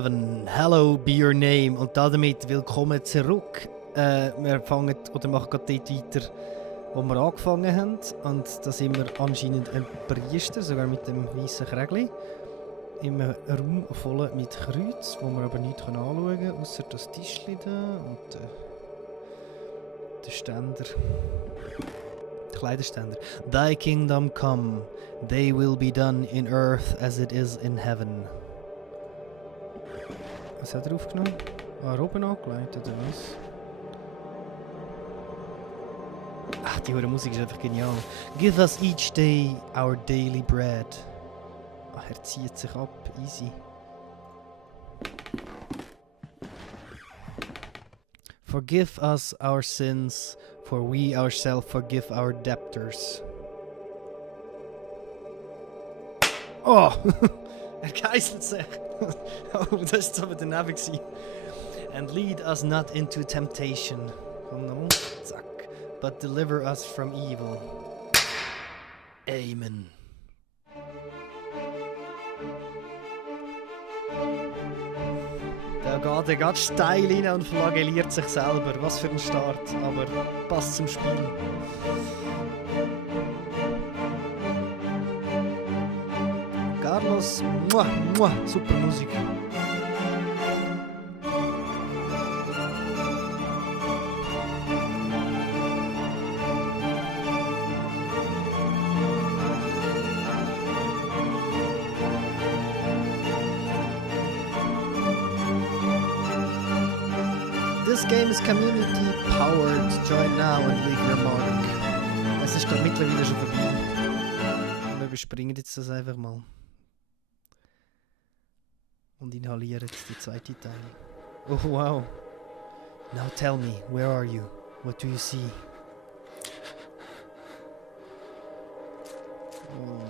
heaven, hallowed be your name. Und damit willkommen zurück. Wir fangen oder machen gerade dort weiter, wo wir angefangen haben. Und da sind wir anscheinend ein Priester, sogar mit dem weißen Krägli. Im Raum voll mit Kreuz, wo wir aber nichts anschauen können, außer das Tischchen da und der Ständer. Der Kleiderständer. Thy kingdom come, they will be done in earth as it is in heaven. Was hat er aufgenommen? Ah, oben angelegt oder was? Ach, die Musik ist einfach genial. Give us each day our daily bread. Ach, er zieht sich ab, easy. Forgive us our sins, for we ourselves forgive our debtors. Oh! Er geißelt sich! Oh, das war aber daneben gewesen. And lead us not into temptation. Komm nochmal. Zack. But deliver us from evil. Amen. Der geht steil rein und flagelliert sich selber. Was für ein Start, aber passt zum Spiel. Carlos, muah, muah, super Musik. This game is community powered. Join now and leave your mark. Es ist gerade mittlerweile schon vorbei. Wir überspringen jetzt das einfach mal. Und inhalieren jetzt die zweite Teil. Oh wow. Now tell me, where are you? What do you see? Oh.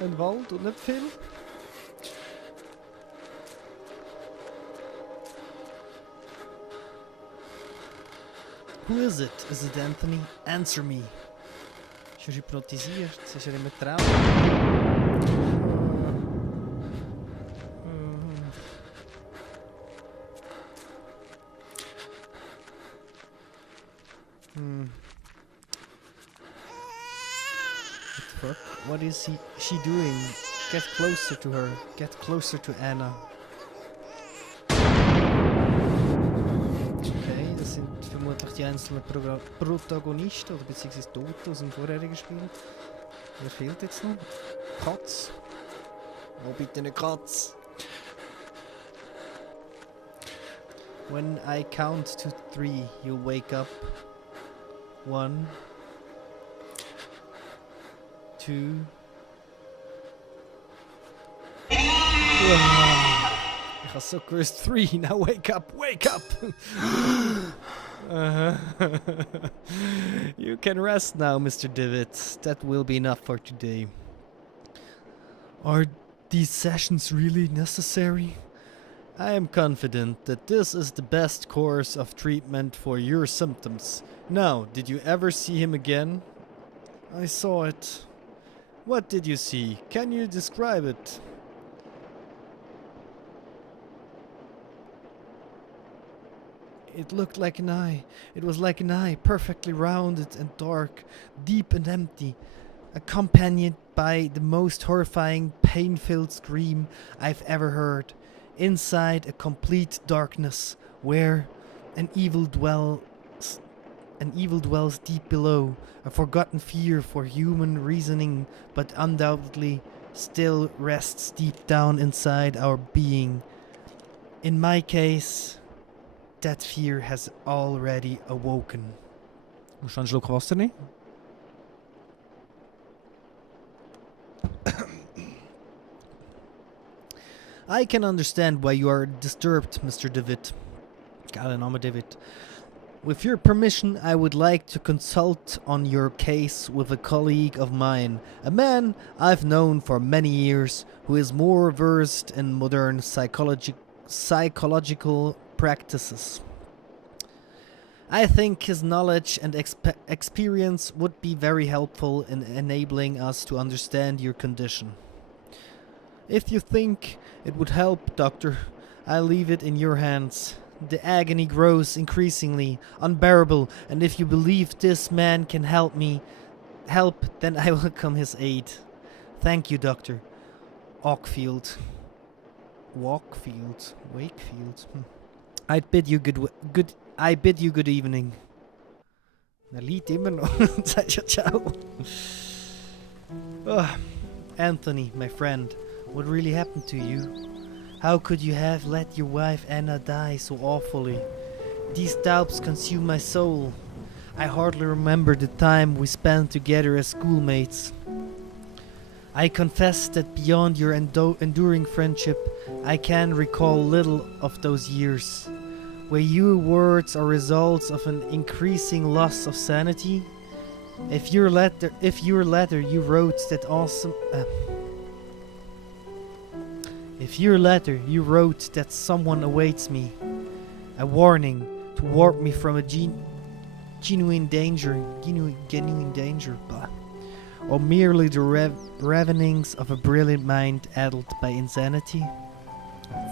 Ein Wald und nicht viel. Who is it? Is it Anthony? Answer me. Ist er hypnotisiert? Ist er im Traum? What the fuck? What is she doing? Get closer to her. Get closer to Anna. Vermutlich die einzelnen Protagonisten oder beziehungsweise Tote aus dem vorherigen Spiel. Wer fehlt jetzt noch? Katz. Oh, bitte eine Katz. When I count to 3, you'll wake up. 1, 2. Ich habe so gewusst. 3, now wake up, wake up! You can rest now, Mr. Divot. That will be enough for today. Are these sessions really necessary? I am confident that this is the best course of treatment for your symptoms. Now, did you ever see him again? I saw it. What did you see? Can you describe it? It looked like an eye. It was like an eye, perfectly rounded and dark, deep and empty, accompanied by the most horrifying, pain-filled scream I've ever heard. Inside a complete darkness, where an evil dwells deep below, a forgotten fear for human reasoning, but undoubtedly still rests deep down inside our being. In my case, that fear has already awoken. Musst du einen Schluck Wasser nehmen? I can understand why you are disturbed, Mr. David. Geiler Name, David. With your permission, I would like to consult on your case with a colleague of mine, a man I've known for many years who is more versed in modern psychological practices. I think his knowledge and experience would be very helpful in enabling us to understand your condition. If you think it would help, Doctor, I leave it in your hands. The agony grows increasingly unbearable, and if you believe this man can help, then I will come his aid. Thank you, Doctor. Wakefield. Wakefield. I bid you good evening. Er liegt immer noch. Sagt ja ciao. Oh, Anthony, my friend, what really happened to you? How could you have let your wife Anna die so awfully? These doubts consume my soul. I hardly remember the time we spent together as schoolmates. I confess that beyond your enduring friendship, I can recall little of those years. Were your words are results of an increasing loss of sanity? If your letter you wrote that someone awaits me, a warning to warp me from a genuine danger, blah, or merely the ravenings of a brilliant mind addled by insanity?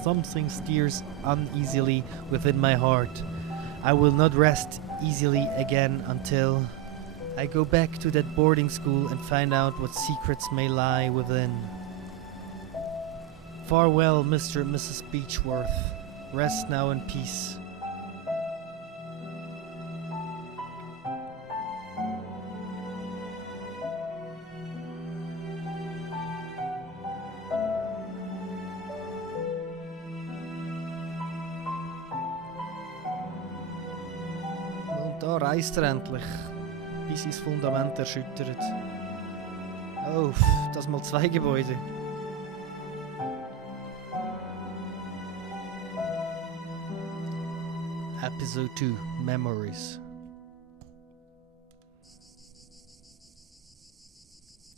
Something steers uneasily within my heart. I will not rest easily again until I go back to that boarding school and find out what secrets may lie within. Farewell, Mr. and Mrs. Beechworth. Rest now in peace. Da reist endlich, bis ins Fundament erschüttert. Oh, das mal 2 Gebäude. Episode 2, Memories.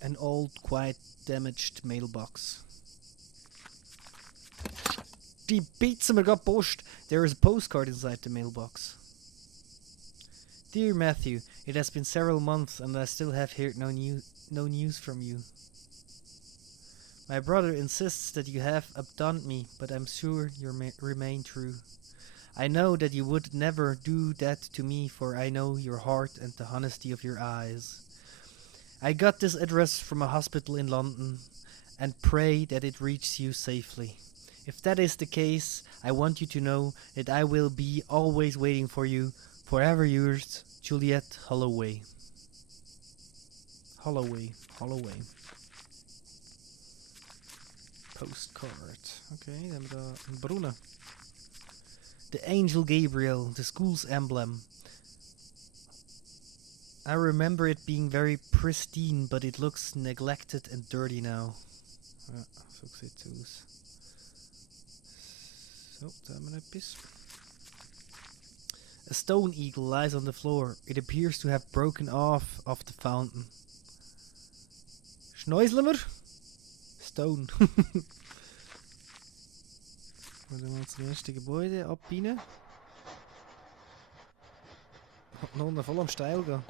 An old, quite damaged mailbox. Die bieten mir grad Post. There is a postcard inside the mailbox. Dear Matthew, it has been several months and I still have heard no news from you. My brother insists that you have abandoned me, but I'm sure you remain true. I know that you would never do that to me, for I know your heart and the honesty of your eyes. I got this address from a hospital in London and pray that it reaches you safely. If that is the case, I want you to know that I will be always waiting for you. Forever yours, Juliet Holloway. Holloway. Postcard. Okay, dan hebben we daar een Bruna. The Angel Gabriel, the school's emblem. I remember it being very pristine, but it looks neglected and dirty now. Ja, zo ziet het uit. Zo, daar hebben we even. A stone eagle lies on the floor. It appears to have broken off the fountain. Schnäuslemer? Stone. We gaan naar het eerste Gebäude abbiegen. Noch naar voll am Steil gaan.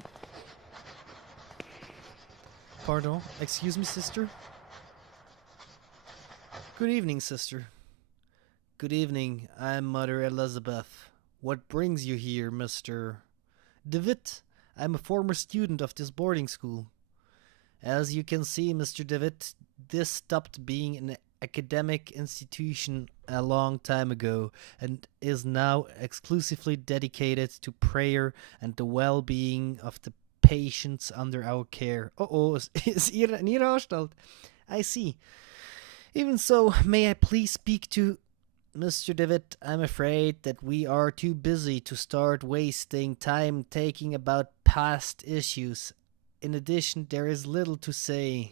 Pardon, excuse me, sister? Good evening, sister. Good evening, I'm Mother Elizabeth. What brings you here, Mr. DeWitt? I'm a former student of this boarding school. As you can see, Mr. DeWitt, this stopped being an academic institution a long time ago and is now exclusively dedicated to prayer and the well-being of the patients under our care. Is hier een Anstalt? I see. Even so, may I please speak to Mr. DeWitt? I'm afraid that we are too busy to start wasting time taking about past issues. In addition, there is little to say.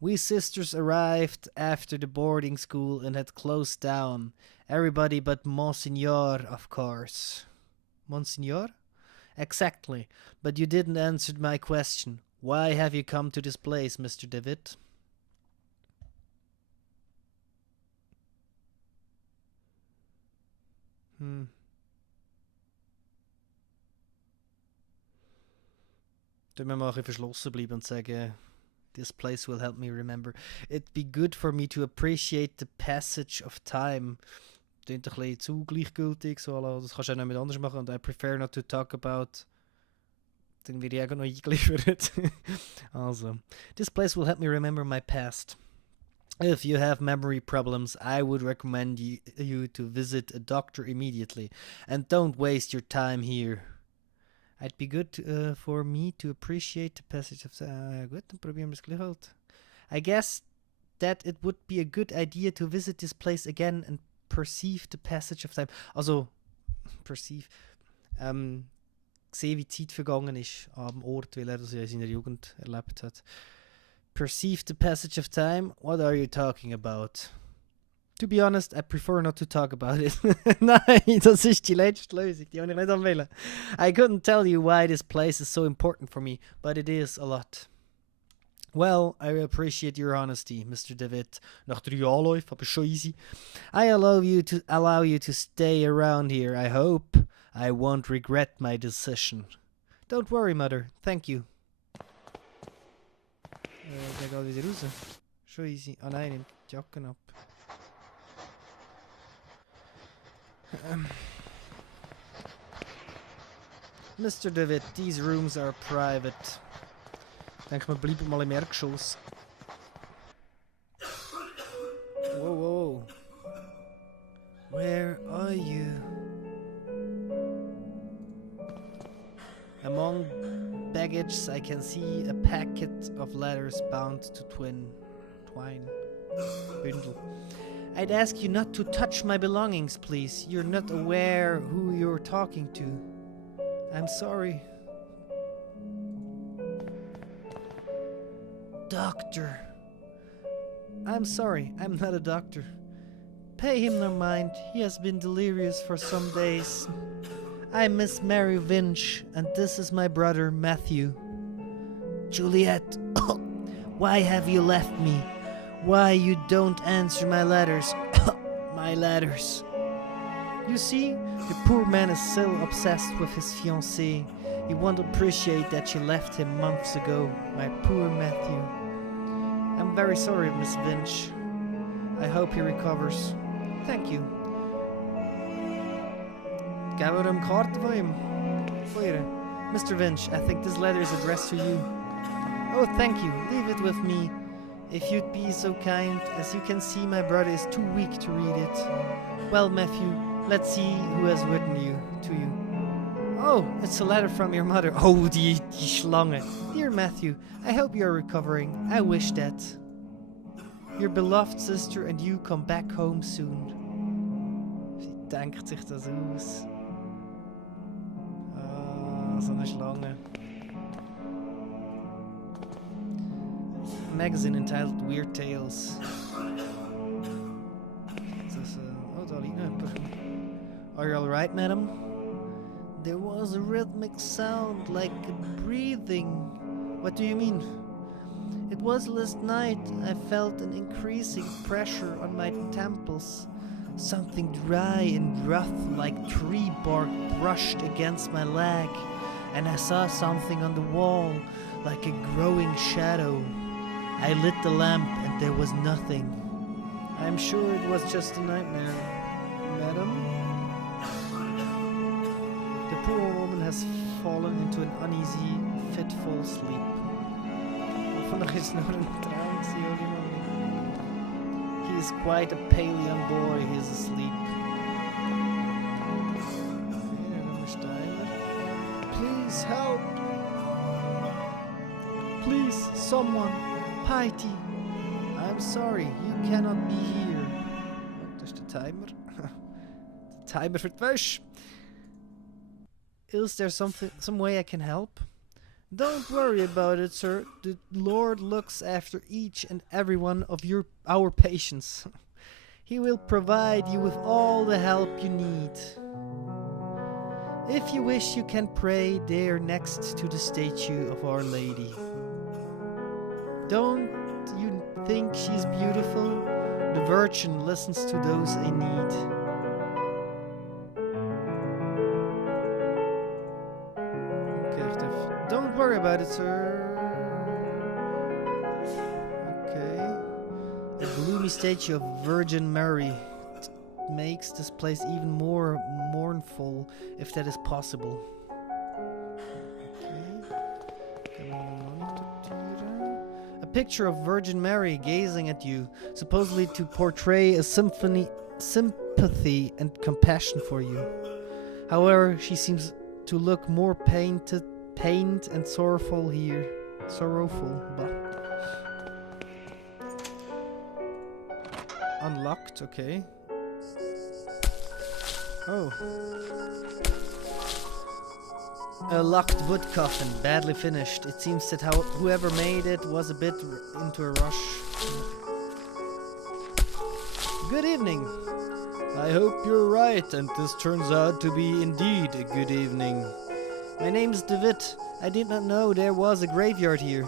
We sisters arrived after the boarding school and had closed down. Everybody but Monsignor, of course. Monsignor? Exactly. But you didn't answer my question. Why have you come to this place, Mr. DeWitt? Dann wir mal ein bisschen verschlossen bleiben und sagen, this place will help me remember. It'd be good for me to appreciate the passage of time. Klingt ein bisschen zu gleichgültig, so, das kannst du ja nicht mit anders machen. Und I prefer not to talk about. Dann werde ich auch noch eingeliefert. Also, this place will help me remember my past. If you have memory problems, I would recommend you to visit a doctor immediately. And don't waste your time here. It'd be good for me to appreciate the passage of time. Gut, dann probieren wir es gleich halt. I guess that it would be a good idea to visit this place again and perceive the passage of time. Also, perceive. Sehen, wie die Zeit vergangen ist am Ort, weil er das ja in seiner Jugend erlebt hat. Perceive the passage of time? What are you talking about? To be honest, I prefer not to talk about it. Nein, das ist die letzte Lösung, die habe ich nicht anwählen. I couldn't tell you why this place is so important for me, but it is a lot. Well, I appreciate your honesty, Mr. David. Nach 3 Anläufen, aber schon easy. I allow you to stay around here. I hope I won't regret my decision. Don't worry, Mother. Thank you. Der geht wieder raus. Schon easy. Ah nein, nimmt die Jacken ab. Mr. David, these rooms are private. Ich denke, wir bleiben mal im Erdgeschoss. Whoa, whoa. Where are you? Among baggage, I can see a packet of letters bound to twine. Bundle. I'd ask you not to touch my belongings, please. You're not aware who you're talking to. I'm sorry. Doctor. I'm sorry, I'm not a doctor. Pay him no mind. He has been delirious for some days. I'm Miss Mary Vinch, and this is my brother Matthew. Juliet, why have you left me? Why you don't answer my letters? My letters. You see, the poor man is still obsessed with his fiancée. He won't appreciate that she left him months ago. My poor Matthew. I'm very sorry, Miss Vinch. I hope he recovers. Thank you. Geben wir ihm Karte von ihm. Von ihr. Mr. Vinch, I think this letter is addressed to you. Oh, thank you. Leave it with me. If you'd be so kind. As you can see, my brother is too weak to read it. Well, Matthew, let's see who has written to you. Oh, it's a letter from your mother. Oh, die Schlange. Dear Matthew, I hope you are recovering. I wish that. Your beloved sister and you come back home soon. Wie denkt sich das aus? Ah, so eine Schlange. A magazine entitled Weird Tales. Oh, da liegt noch jemand. Are you alright, madam? There was a rhythmic sound like breathing. What do you mean? It was last night. I felt an increasing pressure on my temples. Something dry and rough like tree bark brushed against my leg, and I saw something on the wall like a growing shadow. I lit the lamp and there was nothing. I'm sure it was just a nightmare. Madam? The poor woman has fallen into an uneasy, fitful sleep. Vandaag is nog een traum, zie je die man. He is quite a pale young boy, he is asleep. Please help! Please, someone! Piety! I'm sorry, you cannot be here. Oh, dat is de timer. De timer voor het wuis. Is there some way I can help? Don't worry about it, sir. The Lord looks after each and every one of our patients. He will provide you with all the help you need. If you wish, you can pray there next to the statue of Our Lady. Don't you think she's beautiful? The Virgin listens to those in need. Don't worry sorry about it, sir. Okay. A gloomy statue of Virgin Mary makes this place even more mournful, if that is possible. Okay. A picture of Virgin Mary gazing at you, supposedly to portray a sympathy and compassion for you. However, she seems to look more pained and sorrowful here. Unlocked, okay. Oh. A locked wood coffin, badly finished. It seems that whoever made it was a bit into a rush. Good evening. I hope you're right, and this turns out to be indeed a good evening. My name's David. I did not know there was a graveyard here.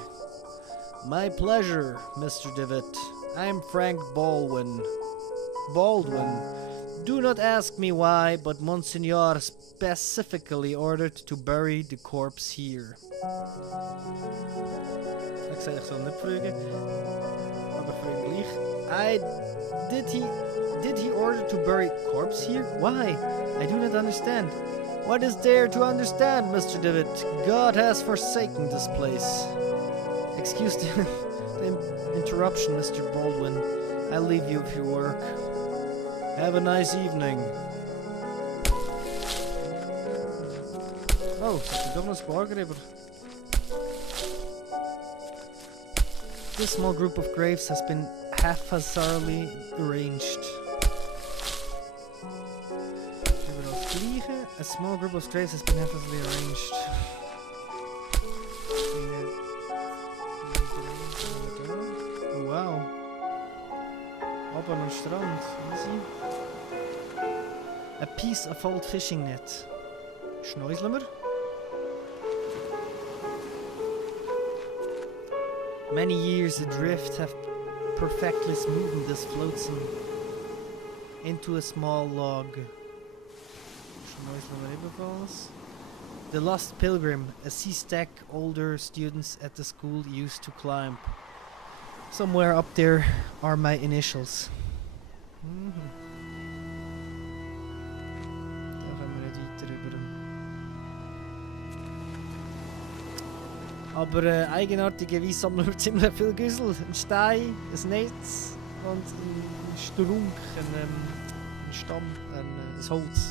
My pleasure, Mr. David. I'm Frank Baldwin. Do not ask me why, but Monsignor specifically ordered to bury the corpse here. Ik zei echt zo niet vragen. Maar vragen Did he order to bury corpse here? Why? I do not understand. What is there to understand, Mr. David? God has forsaken this place. Excuse the interruption, Mr. Baldwin. I'll leave you with your work. Have a nice evening. Oh, ik toch een spaargrijper. This small group of graves has been haphazardly arranged. A small group of graves has been haphazardly arranged. Oh, wow. Op aan een strand. Easy. A piece of old fishing net. Schneuzlemmer. Many years adrift have perfectly smoothed this flotsam into a small log. The Lost Pilgrim, a sea stack older students at the school used to climb. Somewhere up there are my initials. Da gaan we niet weiter über. Aber eigenartigerweise sammeln wir ziemlich viel Güssel. Ein Stein, ein Netz und ein Strunk, ein Stamm, ein Holz.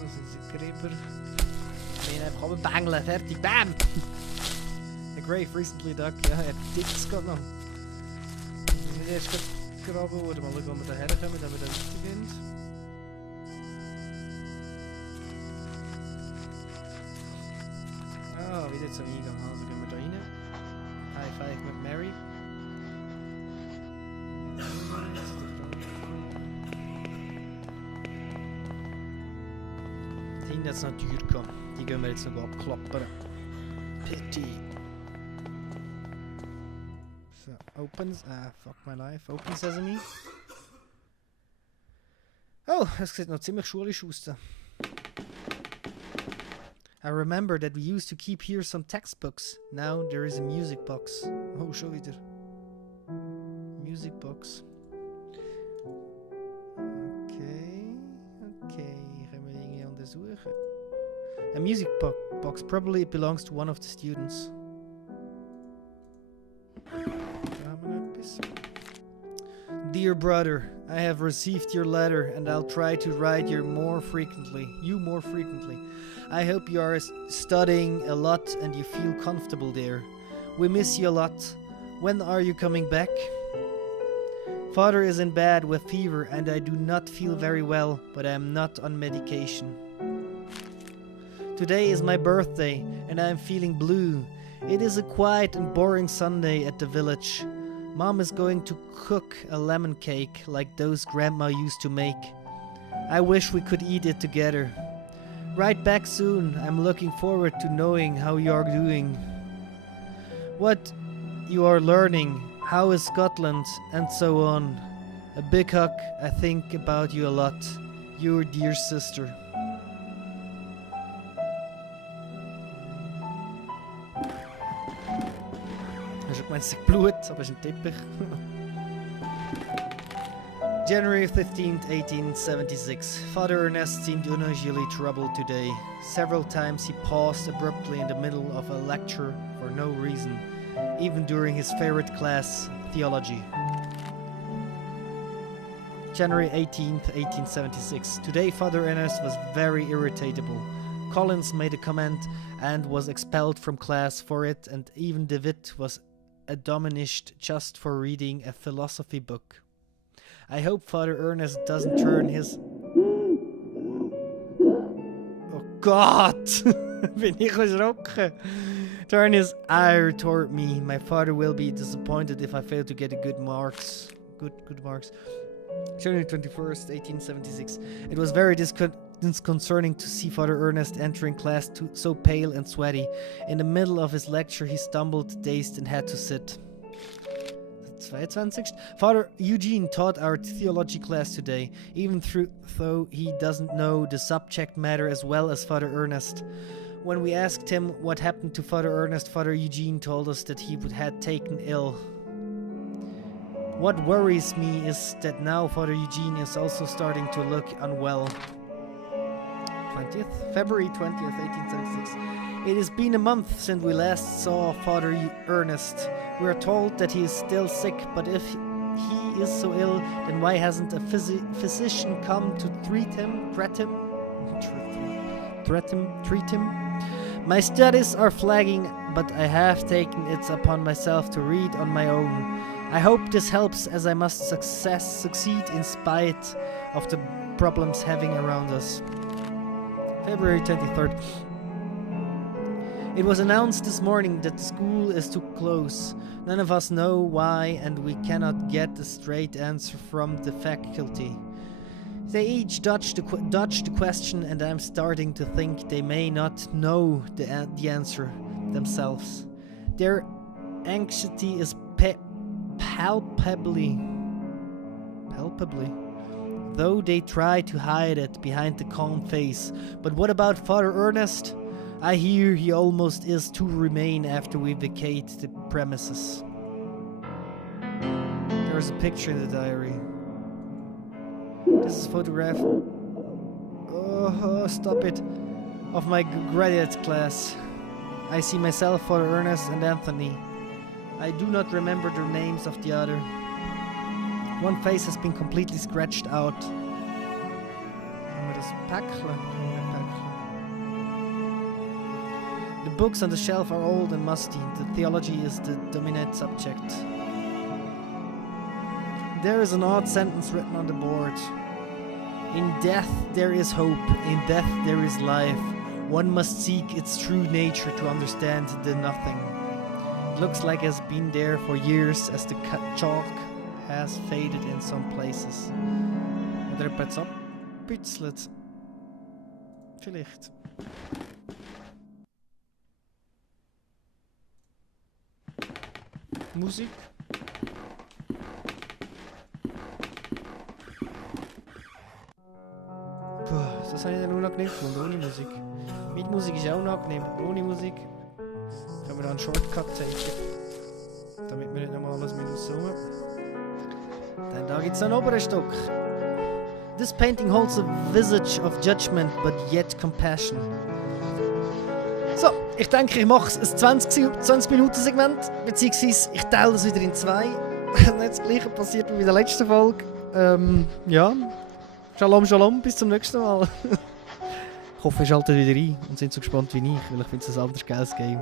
Das ist ein Gräber. Wir einfach runterbängeln, fertig, bam! A grave recently dug. Ja, er dickt es gerade noch. Wir müssen erst graben oder mal schauen, wo wir da herkommen, damit wir da weitergehen. Ah, wieder zum Eingang. Also gehen wir da rein. High five mit Mary. Die jetzt noch Tür kommen. Die gehen wir jetzt noch abklappern. Pity. So, opens. Fuck my life. Open Sesame. Oh, das sieht noch ziemlich schulisch aus. I remember that we used to keep here some textbooks. Now there is a music box. Oh, schon wieder. Music box. Okay. Gaan we dingen onderzoeken. A music box. Probably it belongs to one of the students. Dear brother, I have received your letter and I'll try to write you more frequently. I hope you are studying a lot and you feel comfortable there. We miss you a lot. When are you coming back? Father is in bed with fever and I do not feel very well, but I am not on medication. Today is my birthday and I am feeling blue. It is a quiet and boring Sunday at the village. Mom is going to cook a lemon cake like those Grandma used to make. I wish we could eat it together. Write back soon. I'm looking forward to knowing how you are doing. What you are learning, how is Scotland, and so on. A big hug. I think about you a lot. Your dear sister. habe schon gemeint, es ist Blut, aber es ist ein Teppich. January 15th, 1876. Father Ernest seemed unusually troubled today. Several times he paused abruptly in the middle of a lecture for no reason, even during his favorite class, theology. January 18th, 1876. Today Father Ernest was very irritable. Collins made a comment and was expelled from class for it, and even DeWitt was admonished just for reading a philosophy book. I hope Father Ernest doesn't turn his... Oh Gott! Bin ich erschrocken. Turn his ire toward me. My father will be disappointed if I fail to get good marks. Good marks. January 21st, 1876. It was very disconcerting to see Father Ernest entering class so pale and sweaty. In the middle of his lecture, he stumbled, dazed, and had to sit. 22. Father Eugene taught our theology class today, even though he doesn't know the subject matter as well as Father Ernest. When we asked him what happened to Father Ernest, Father Eugene told us that he had taken ill. What worries me is that now Father Eugene is also starting to look unwell. February 20th, 1876. It has been a month since we last saw Father Ernest. We are told that he is still sick, but if he is so ill, then why hasn't a physician come to treat him? My studies are flagging, but I have taken it upon myself to read on my own. I hope this helps, as I must succeed in spite of the problems having around us. February 23rd. It was announced this morning that the school is to close. None of us know why, and we cannot get a straight answer from the faculty. They each dodged the question, and I'm starting to think they may not know the answer themselves. Their anxiety is palpably, though they try to hide it behind the calm face. But what about Father Ernest? I hear he almost is to remain after we vacate the premises. There's a picture in the diary. This is a photograph. Oh, stop it. Of my graduate class. I see myself, Father Ernest, and Anthony. I do not remember the names of the other. One face has been completely scratched out. The books on the shelf are old and musty. The theology is the dominant subject. There is an odd sentence written on the board. In death there is hope. In death there is life. One must seek its true nature to understand the nothing. It looks like it has been there for years as the chalk has faded in some places. Oder etwas abputzelt. Vielleicht. Musik. Puh, das habe ich dann unangenehm gefunden, ohne Musik. Mit Musik ist auch unangenehm, aber ohne Musik können wir da einen Shortcut zeigen. Damit wir nicht nochmal alles raussuchen. Dann da gibt es einen oberen Stock. This painting holds a visage of judgment, but yet compassion. So, ich denke, ich mache ein 20 Minuten Segment, beziehungsweise ich teile das wieder in zwei. Nicht das gleiche passiert wie in der letzten Folge. Ja. Shalom, shalom, bis zum nächsten Mal. Ich hoffe, ihr schaltet wieder ein und sind so gespannt wie ich, weil ich finde es ein anderes geiles Game.